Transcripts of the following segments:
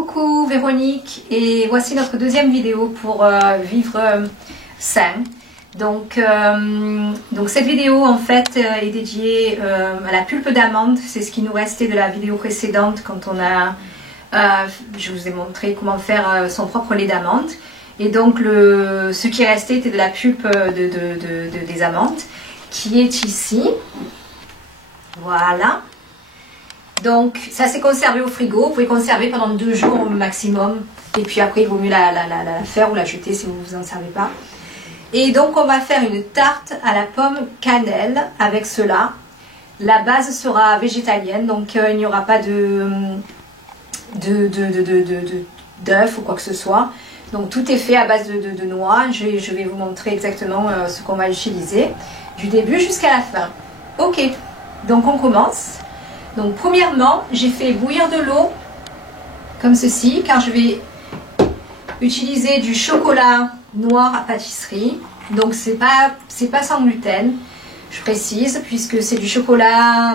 Coucou Véronique, et voici notre deuxième vidéo pour vivre sain. Donc cette vidéo en fait est dédiée à la pulpe d'amande. C'est ce qui nous restait de la vidéo précédente quand on a je vous ai montré comment faire son propre lait d'amande. Et donc ce qui est resté était de la pulpe des amandes qui est ici. Voilà. Donc ça s'est conservé au frigo. Vous pouvez conserver pendant 2 jours au maximum. Et puis après il vaut mieux la faire ou la jeter si vous vous en servez pas. Et donc on va faire une tarte à la pomme cannelle avec cela. La base sera végétalienne, donc il n'y aura pas d'œufs ou quoi que ce soit. Donc tout est fait à base de noix. Je vais vous montrer exactement ce qu'on va utiliser du début jusqu'à la fin. Ok, donc on commence. Donc premièrement, j'ai fait bouillir de l'eau comme ceci, car je vais utiliser du chocolat noir à pâtisserie. Donc c'est pas sans gluten, je précise, puisque c'est du chocolat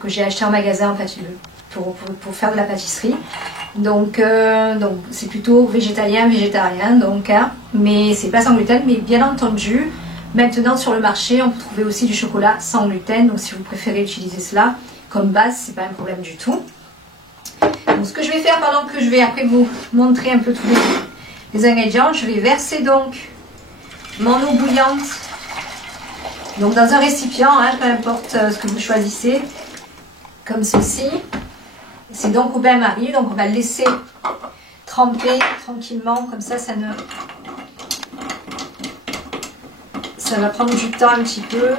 que j'ai acheté en magasin en fait, pour faire de la pâtisserie. Donc c'est plutôt végétarien donc, hein, mais c'est pas sans gluten. Mais bien entendu, maintenant sur le marché, on peut trouver aussi du chocolat sans gluten. Donc si vous préférez utiliser cela comme base, c'est pas un problème du tout. Donc ce que je vais faire pendant que je vais après vous montrer un peu tous les ingrédients, je vais verser donc mon eau bouillante donc dans un récipient, hein, peu importe ce que vous choisissez, comme ceci. C'est donc au bain-marie, donc on va le laisser tremper tranquillement, comme ça, ça va prendre du temps un petit peu.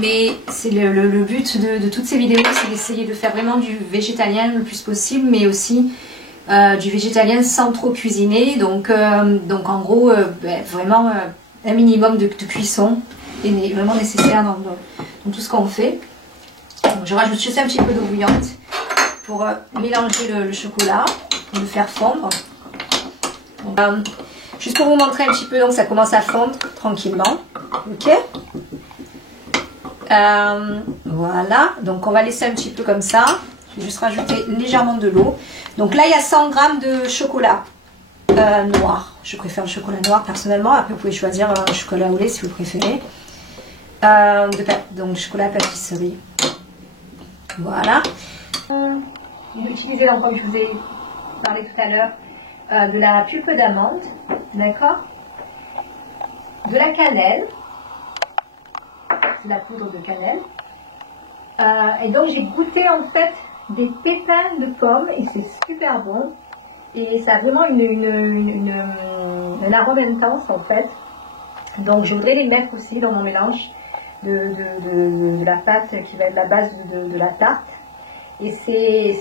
Mais c'est le but de toutes ces vidéos, c'est d'essayer de faire vraiment du végétalien le plus possible, mais aussi du végétalien sans trop cuisiner. Donc en gros, vraiment un minimum de cuisson est vraiment nécessaire dans tout ce qu'on fait. Donc, je rajoute juste un petit peu d'eau bouillante pour mélanger le chocolat et le faire fondre. Donc, juste pour vous montrer un petit peu, donc ça commence à fondre tranquillement. Ok. Voilà, donc on va laisser un petit peu comme ça. Je vais juste rajouter légèrement de l'eau. Donc là il y a 100 g de chocolat noir. Je préfère le chocolat noir personnellement. Après vous pouvez choisir un chocolat au lait si vous préférez. Donc chocolat pâtisserie. Voilà. J'ai utilisé, comme je vous ai parlé tout à l'heure, de la pulpe d'amande, d'accord, de la cannelle, la poudre de cannelle. Et donc j'ai goûté en fait des pépins de pommes et c'est super bon. Et ça a vraiment un arôme intense en fait. Donc je voudrais les mettre aussi dans mon mélange de la pâte qui va être la base de la tarte. Et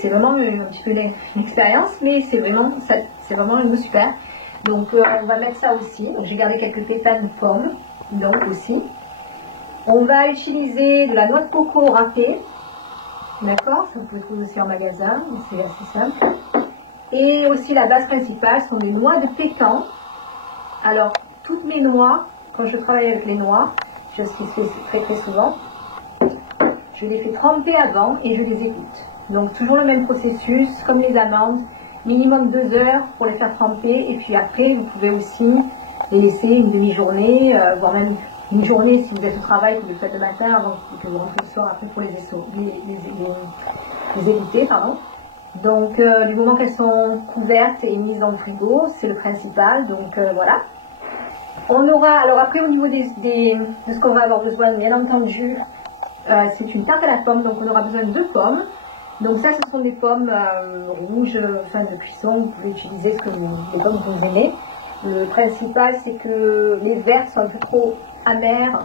c'est vraiment un petit peu une expérience, mais c'est vraiment un goût super. Donc on va mettre ça aussi. Donc j'ai gardé quelques pépins de pommes donc aussi. On va utiliser de la noix de coco râpée, d'accord, ça vous pouvez trouver aussi en magasin, c'est assez simple. Et aussi la base principale sont des noix de pécan. Alors, toutes mes noix, quand je travaille avec les noix, ce qui se fait très souvent, je les fais tremper avant et je les égoutte. Donc toujours le même processus, comme les amandes, minimum 2 heures pour les faire tremper, et puis après vous pouvez aussi les laisser une demi-journée, voire même une journée si vous êtes au travail, que vous le faites le matin avant que vous rentrez le soir après pour les égoutter. Pardon. Donc du moment qu'elles sont couvertes et mises dans le frigo, c'est le principal. Donc voilà. On aura, alors après au niveau de ce qu'on va avoir besoin, bien entendu, c'est une tarte à la pomme, donc on aura besoin de 2 pommes. Donc ça ce sont des pommes rouges, enfin de cuisson, vous pouvez utiliser les pommes que vous aimez. Le principal c'est que les vertes sont un peu trop amères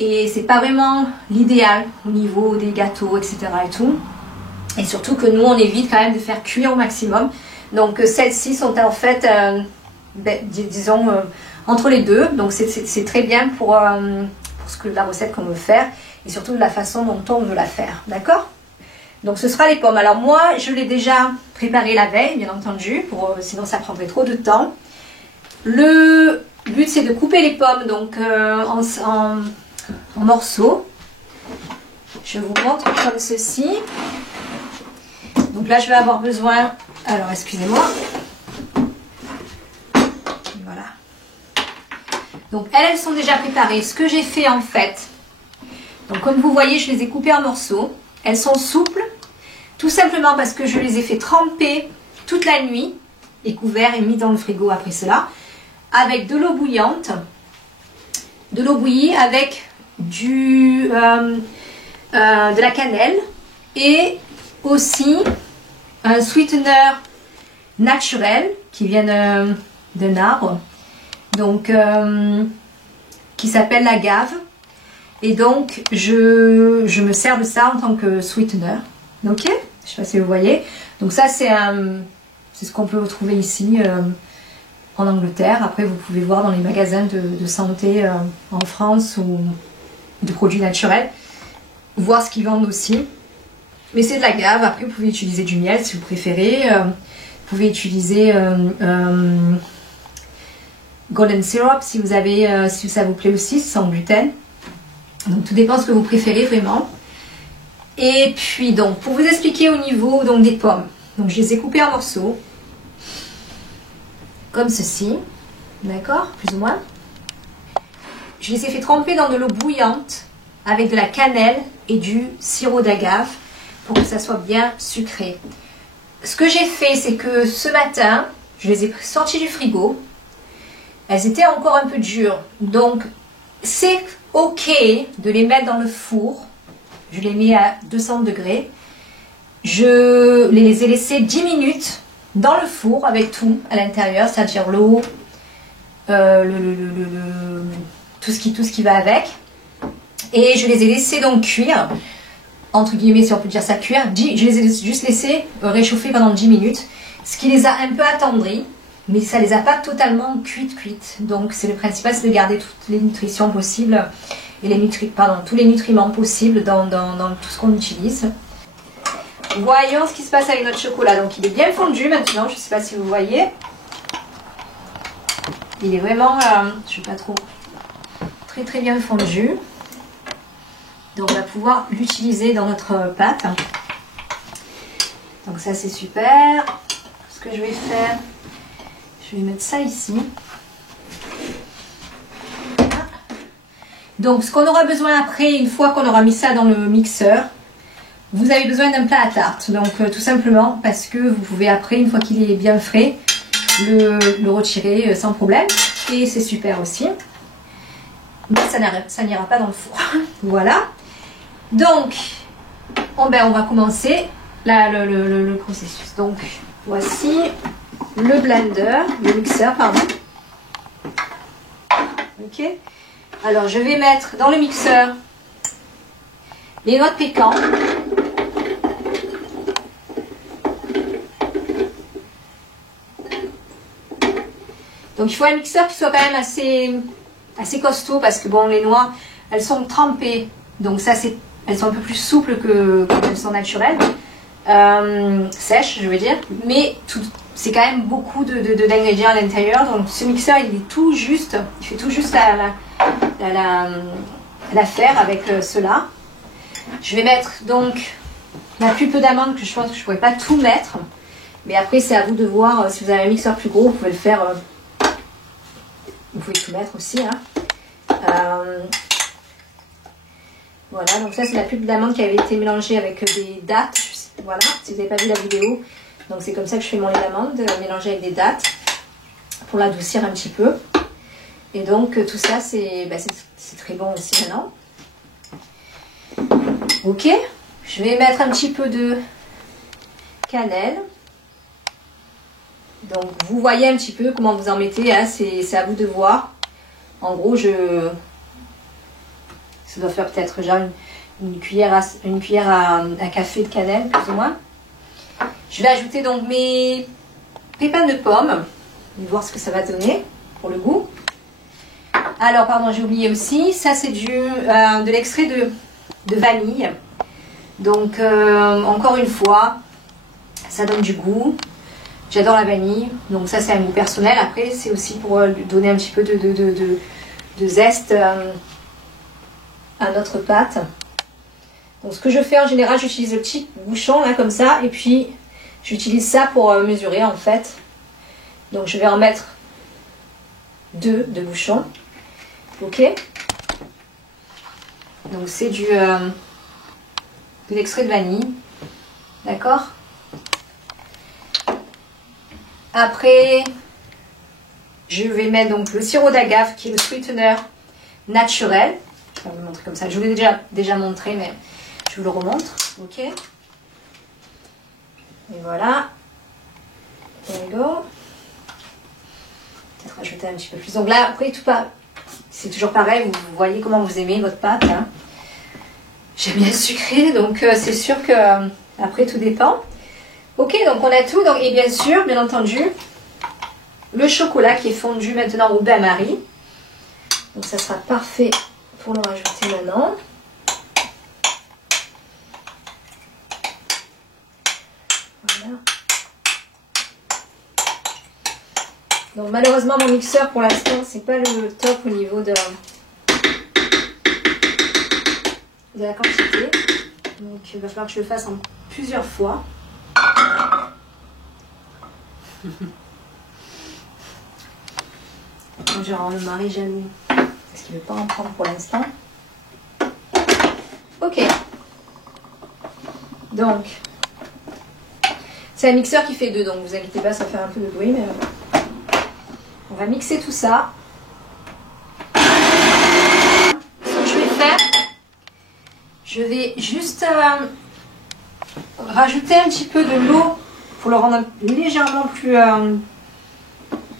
et c'est pas vraiment l'idéal au niveau des gâteaux, etc. et tout. Et surtout que nous on évite quand même de faire cuire au maximum. Donc celles-ci sont en fait disons entre les deux. Donc c'est très bien pour la recette qu'on veut faire et surtout de la façon dont on veut la faire, d'accord. Donc ce sera les pommes. Alors moi je l'ai déjà préparé la veille bien entendu, sinon ça prendrait trop de temps. Le but c'est de couper les pommes donc en morceaux. Je vous montre comme ceci. Donc là, je vais avoir besoin... Alors, excusez-moi. Voilà. Donc, elles sont déjà préparées. Ce que j'ai fait, en fait... Donc, comme vous voyez, je les ai coupées en morceaux. Elles sont souples. Tout simplement parce que je les ai fait tremper toute la nuit. Et couverts et mis dans le frigo après cela. Avec de l'eau bouillante. De l'eau bouillie avec de la cannelle. Et aussi... un sweetener naturel qui vient d'un arbre, donc qui s'appelle l'agave. Et donc je me sers de ça en tant que sweetener. Ok, je sais pas si vous voyez. Donc ça c'est ce qu'on peut retrouver ici en Angleterre. Après vous pouvez voir dans les magasins de santé en France ou de produits naturels, voir ce qu'ils vendent aussi. Mais c'est de l'agave. Après, vous pouvez utiliser du miel si vous préférez. Vous pouvez utiliser golden syrup si vous avez, si ça vous plaît aussi, sans gluten. Donc tout dépend de ce que vous préférez vraiment. Et puis donc, pour vous expliquer au niveau donc des pommes. Donc je les ai coupées en morceaux, comme ceci, d'accord, plus ou moins. Je les ai fait tremper dans de l'eau bouillante avec de la cannelle et du sirop d'agave, pour que ça soit bien sucré. Ce que j'ai fait, c'est que ce matin, je les ai sorties du frigo. Elles étaient encore un peu dures. Donc, c'est ok de les mettre dans le four. Je les mets à 200 degrés. Je les ai laissées 10 minutes dans le four avec tout à l'intérieur, c'est-à-dire l'eau, tout ce qui va avec. Et je les ai laissées donc cuire. Entre guillemets, si on peut dire ça, cuire. Je les ai juste laissés réchauffer pendant 10 minutes, ce qui les a un peu attendris, mais ça les a pas totalement cuites. Donc c'est le principal, c'est de garder toutes les nutritions possibles et tous les nutriments possibles dans tout ce qu'on utilise. Voyons ce qui se passe avec notre chocolat. Donc il est bien fondu maintenant, je ne sais pas si vous voyez. Il est vraiment, je ne sais pas trop, très bien fondu. Donc on va pouvoir l'utiliser dans notre pâte. Donc ça c'est super. Ce que je vais faire, je vais mettre ça ici. Donc ce qu'on aura besoin après, une fois qu'on aura mis ça dans le mixeur, vous avez besoin d'un plat à tarte. Donc tout simplement parce que vous pouvez après, une fois qu'il est bien frais, le retirer sans problème. Et c'est super aussi. Mais ça n'ira pas dans le four. Voilà. Donc, on va commencer le processus. Donc, voici le blender, le mixeur, pardon. Ok. Alors, je vais mettre dans le mixeur les noix de pécan. Donc, il faut un mixeur qui soit quand même assez costaud parce que bon, les noix, elles sont trempées. Donc, ça, elles sont un peu plus souples que quand elles sont naturelles, sèches je veux dire, mais c'est quand même beaucoup d'ingrédients à l'intérieur. Donc ce mixeur il est tout juste, il fait tout juste l'affaire avec cela. Je vais mettre donc la pulpe d'amande que je pense que je ne pourrais pas tout mettre, mais après c'est à vous de voir. Si vous avez un mixeur plus gros, vous pouvez le faire, vous pouvez tout mettre aussi, hein. Voilà, donc ça c'est la pulpe d'amande qui avait été mélangée avec des dattes. Voilà, si vous n'avez pas vu la vidéo. Donc c'est comme ça que je fais mon lait d'amande, mélangé avec des dattes, pour l'adoucir un petit peu. Et donc tout ça c'est très bon aussi maintenant. Ok, je vais mettre un petit peu de cannelle. Donc vous voyez un petit peu comment vous en mettez, hein, c'est à vous de voir. En gros ça doit faire peut-être genre une cuillère à café de cannelle, plus ou moins. Je vais ajouter donc mes pépins de pommes. On va voir ce que ça va donner pour le goût. Alors, pardon, j'ai oublié aussi. Ça, c'est de l'extrait de vanille. Donc, encore une fois, ça donne du goût. J'adore la vanille. Donc, ça, c'est un goût personnel. Après, c'est aussi pour lui donner un petit peu de zeste à notre pâte. Donc ce que je fais en général, j'utilise le petit bouchon là comme ça, et puis J'utilise ça pour mesurer en fait. Donc je vais en mettre 2 de bouchons. Ok. Donc c'est de l'extrait de vanille. D'accord. Après, je vais mettre donc le sirop d'agave qui est le sweetener naturel. Je vais vous montrer comme ça. Je vous l'ai déjà montré, mais je vous le remontre. Ok. Et voilà. There we go. Peut-être rajouter un petit peu plus. Donc là, après, tout pas. C'est toujours pareil. Vous voyez comment vous aimez votre pâte. Hein. J'aime bien sucré, donc c'est sûr que après tout dépend. Ok, donc on a tout. Donc, et bien sûr, bien entendu, le chocolat qui est fondu maintenant au bain-marie. Donc ça sera parfait pour le rajouter maintenant. Voilà. Donc malheureusement mon mixeur pour l'instant c'est pas le top au niveau de la quantité. Donc il va falloir que je le fasse en plusieurs fois. Je vais rendre le mari jaloux parce qu'il ne veut pas en prendre pour l'instant. Ok. Donc, c'est un mixeur qui fait 2, donc vous inquiétez pas, ça fait un peu de bruit, mais on va mixer tout ça. Ce que je vais faire, je vais juste rajouter un petit peu de l'eau pour le rendre légèrement plus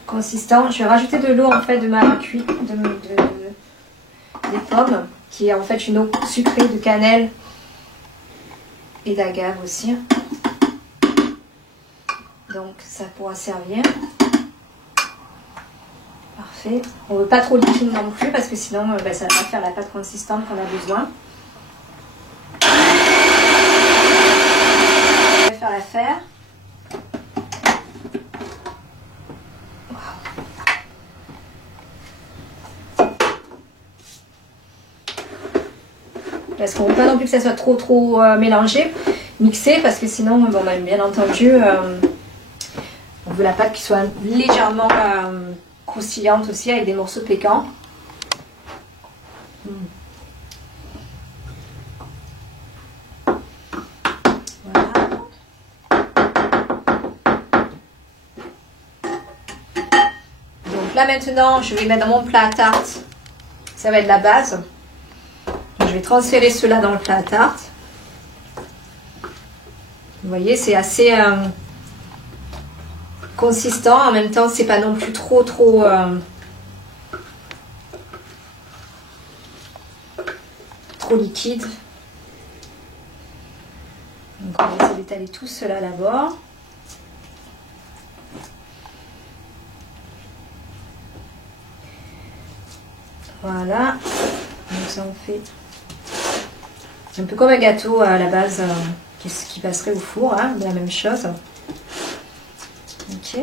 consistant. Je vais rajouter de l'eau en fait de ma cuite des pommes, qui est en fait une eau sucrée de cannelle et d'agave aussi. Donc ça pourra servir. Parfait. On ne veut pas trop liquide non plus parce que sinon ça ne va pas faire la pâte consistante qu'on a besoin. Je vais faire l'affaire. Parce qu'on ne veut pas non plus que ça soit trop mélangé, mixé, parce que sinon, bon, bien entendu, on veut la pâte qui soit légèrement croustillante aussi, avec des morceaux piquants. Voilà. Donc là maintenant, je vais mettre dans mon plat à tarte, ça va être la base. Je vais transférer cela dans le plat à tarte. Vous voyez, c'est assez consistant. En même temps, c'est pas non plus trop liquide. Donc on va essayer d'étaler tout cela d'abord. Voilà. Donc ça on fait un peu comme un gâteau à la base qui passerait au four, hein, de la même chose. Ok.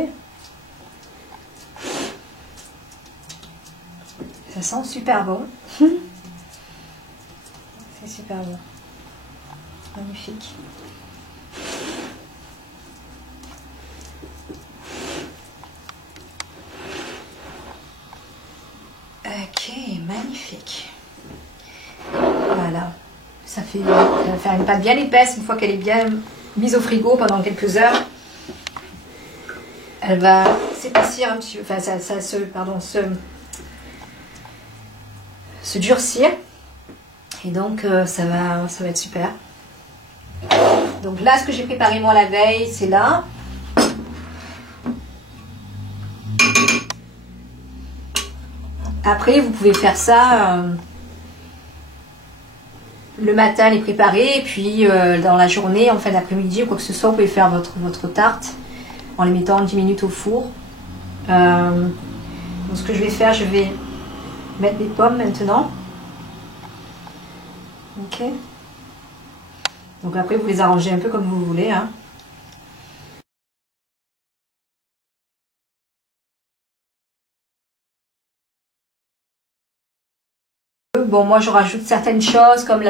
Ça sent super bon. C'est super bon. Magnifique. Ok, magnifique. Voilà. Ça va faire une pâte bien épaisse une fois qu'elle est bien mise au frigo pendant quelques heures. Elle va s'épaissir un petit peu, enfin se durcir. Et donc ça va être super. Donc là, ce que j'ai préparé moi la veille, c'est là. Après, vous pouvez faire ça le matin, les préparer, et puis dans la journée, en fin d'après-midi ou quoi que ce soit, vous pouvez faire votre tarte en les mettant 10 minutes au four. Donc ce que je vais faire, je vais mettre les pommes maintenant. Ok. Donc après, vous les arrangez un peu comme vous voulez, hein. Bon, moi je rajoute certaines choses comme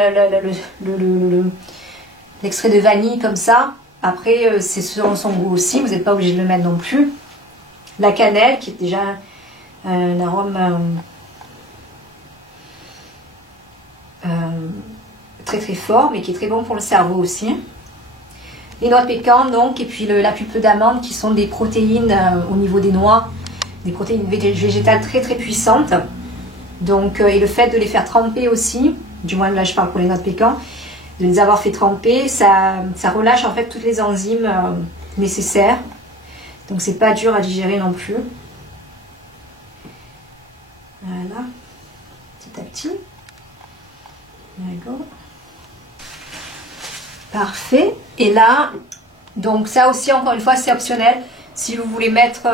l'extrait de vanille comme ça. Après, c'est selon son goût aussi, vous n'êtes pas obligé de le mettre non plus. La cannelle, qui est déjà un arôme très très fort, mais qui est très bon pour le cerveau aussi. Les noix de pécan, donc, et puis la pulpe d'amande, qui sont des protéines au niveau des noix, des protéines végétales très très puissantes. Donc, et le fait de les faire tremper aussi, du moins là je parle pour les noix de pécan, de les avoir fait tremper, ça relâche en fait toutes les enzymes nécessaires. Donc c'est pas dur à digérer non plus. Voilà, petit à petit. D'accord. Parfait. Et là, donc ça aussi encore une fois c'est optionnel. Si vous voulez mettre,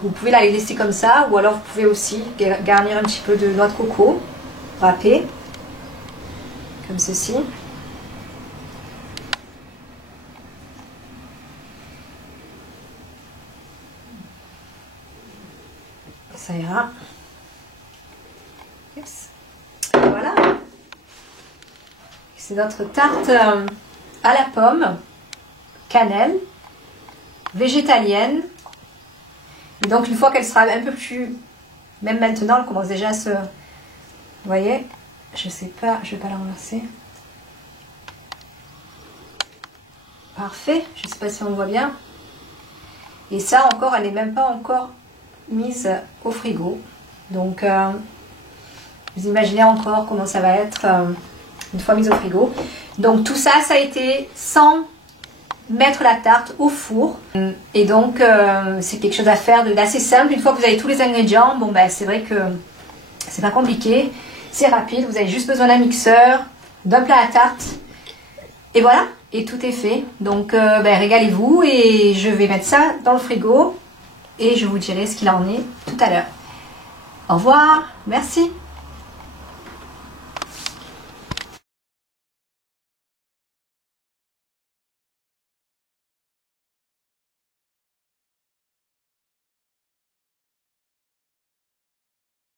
vous pouvez la laisser comme ça, ou alors vous pouvez aussi garnir un petit peu de noix de coco râpée, comme ceci. Ça ira. Yes. Voilà. C'est notre tarte à la pomme, cannelle, végétalienne. Et donc une fois qu'elle sera un peu plus, même maintenant, elle commence déjà à se, vous voyez, je sais pas, je vais pas la renverser. Parfait, je sais pas si on voit bien. Et ça encore, elle n'est même pas encore mise au frigo. Donc vous imaginez encore comment ça va être une fois mise au frigo. Donc tout ça, ça a été sans mettre la tarte au four. Et donc c'est quelque chose à faire d'assez simple. Une fois que vous avez tous les ingrédients, bon ben c'est vrai que c'est pas compliqué, c'est rapide. Vous avez juste besoin d'un mixeur, d'un plat à tarte. Et voilà, et tout est fait. Donc ben, régalez-vous, et je vais mettre ça dans le frigo et je vous dirai ce qu'il en est tout à l'heure. Au revoir, merci.